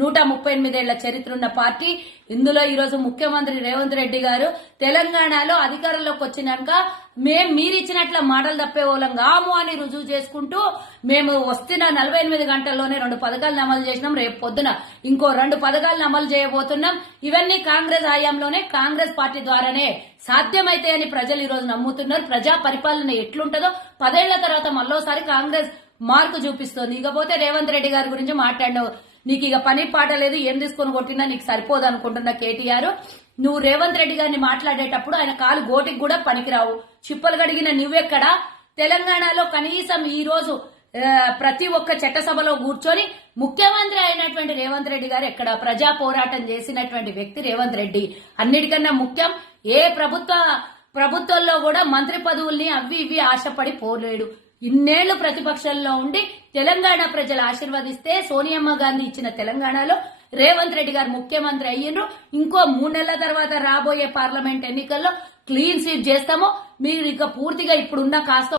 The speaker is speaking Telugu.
నూట ముప్పై ఎనిమిదేళ్ళ చరిత్ర ఉన్న పార్టీ. ఇందులో ఈరోజు ముఖ్యమంత్రి రేవంత్ రెడ్డి గారు తెలంగాణలో అధికారంలోకి వచ్చినాక మేం మీరిచ్చినట్ల మాటలు తప్పే వాళ్ళం కాము అని రుజువు చేసుకుంటూ మేము వస్తున్న నలభై ఎనిమిది గంటల్లోనే రెండు పథకాలను అమలు చేసినాం. రేపు పొద్దున ఇంకో రెండు పథకాలను అమలు చేయబోతున్నాం. ఇవన్నీ కాంగ్రెస్ హయాంలోనే కాంగ్రెస్ పార్టీ ద్వారానే సాధ్యమైతే అని ప్రజలు ఈరోజు నమ్ముతున్నారు. ప్రజా పరిపాలన ఎట్లుంటుందో పదేళ్ళ తర్వాత మళ్ళోసారి కాంగ్రెస్ మార్కు చూపిస్తోంది. ఇకపోతే రేవంత్ రెడ్డి గారి గురించి మాట్లాడినావు నీకు ఇక పని పాట లేదు ఏం తీసుకొని కొట్టినా నీకు సరిపోదు అనుకుంటున్న కేటీఆర్. నువ్వు రేవంత్ రెడ్డి గారిని మాట్లాడేటప్పుడు ఆయన కాలు గోటికి కూడా పనికిరావు. చిప్పలు గడిగిన నువ్వెక్కడ? తెలంగాణలో కనీసం ఈ రోజు ప్రతి ఒక్క చట్టసభలో కూర్చొని ముఖ్యమంత్రి అయినటువంటి రేవంత్ రెడ్డి గారు ఎక్కడ ప్రజా పోరాటం చేసినటువంటి వ్యక్తి రేవంత్ రెడ్డి. అన్నిటికన్నా ముఖ్యం ఏ ప్రభుత్వ ప్రభుత్వంలో కూడా మంత్రి పదవుల్ని అవి ఇవి ఆశపడి పోలేడు. ఇన్నేళ్ళు ప్రతిపక్షంలో ఉండి తెలంగాణ ప్రజలు ఆశీర్వదిస్తే సోనియమ్మ గాంధీ ఇచ్చిన తెలంగాణలో రేవంత్ రెడ్డి గారు ముఖ్యమంత్రి అయ్యిండ్రు. ఇంకో మూడు నెలల తర్వాత రాబోయే పార్లమెంట్ ఎన్నికల్లో క్లీన్ స్వీప్ చేస్తాము. మీరు ఇక పూర్తిగా ఇప్పుడున్న కాస్త